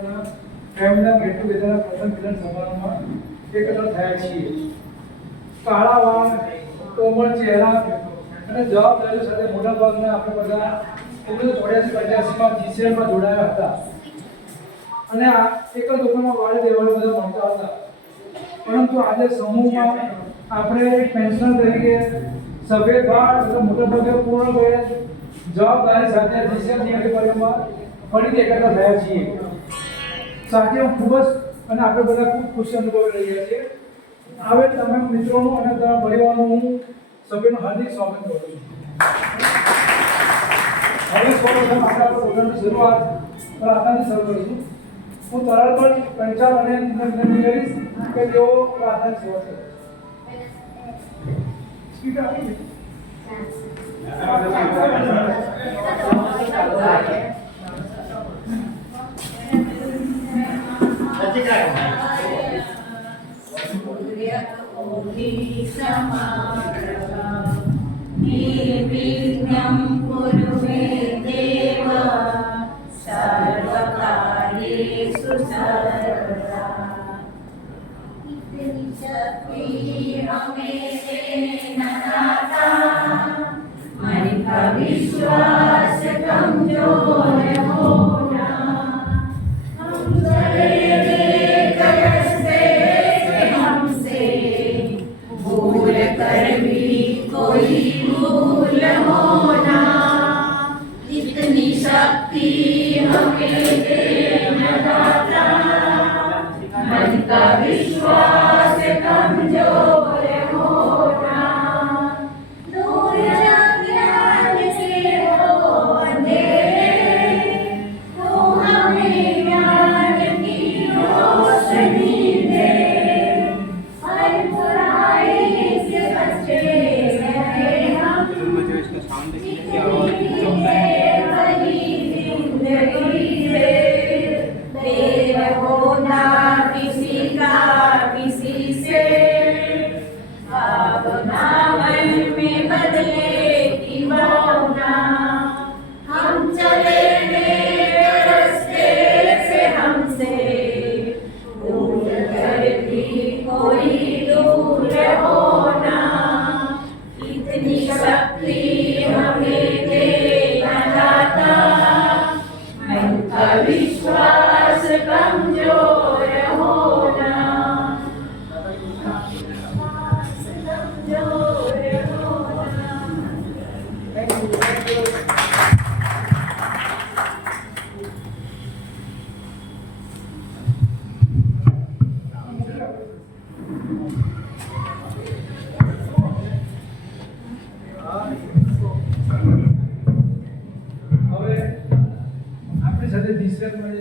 ફેમિલીના ગેટ ટુગેધરના પ્રથમ મિલન સમારંભમાં એકત્ર થયા છીએ. કાળા વાળ, કોમળ ચહેરા અને જવાબદારીઓ સાથે મોટાભાગના આપણે બધા 1984-85માં જીસીએલમાં જોડાયા હતા અને આ એક જ દુકાનમાં વાળે દેવાળે બધા મળતા હતા. પરંતુ આજે સમૂહમાં આપણે પેન્શનર તરીકે સફેદ વાળ એટલે મોટાભાગે પૂર્ણ વયે જવાબદારી સાથે જીસીએલ નિયમિતમાં ફરીથી એકત્ર થયા છીએ. સાથે હું ખૂબ જ અને આપણે બધા ખૂબ ખુશી અનુભવી રહ્યા છીએ. હવે તમામ મિત્રોનું અને તમારા પરિવારનું હું સભ્યનું હાર્દિક સ્વાગત કરું છું. હવે સૌપ્રથમ આપણે આપણા પ્રોગ્રામની શરૂઆત પ્રાર્થનાથી શરૂ કરીશું. હું તરત જ પંચાલ અને વિનંતી કરીશ કે તેઓ પ્રાર્થના સેવા કરે. સ્પીકર આપી निर्विघ्नं कुरु मे देव सर्वकार्येषु सर्वदा इतनी शक्ति हमें देना दाता मन का विश्वास कमजोर होना हम चले कोई भूल होना इतनी शक्ति हमें देना दाता मन का विश्वास कमजोर होना दूर ज्ञान से हो अंधेरे तो हमें ज्ञान की रोशनी दे हर बुराई से बचे किसी का किसी से भावना मन में बदले की भावना हम चले रास्ते से हमसे दूर कर भी कोई दूर होना इतनी शक्ति हमें देना दाता मन का विश्वास कमजोर होना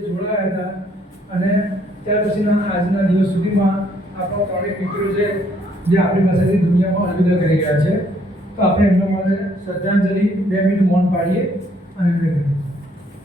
જોડાયા હતા અને ત્યાર પછીના આજના દિવસ સુધીમાં આપણા ત્રણેય મિત્રો છે જે આપણી પાસેથી દુનિયામાં અલવિદા કરી ગયા છે. તો આપણે એમના માટે શ્રદ્ધાંજલિ 2 મિનિટ મૌન પાડીએ અને વિદાય કરીએ.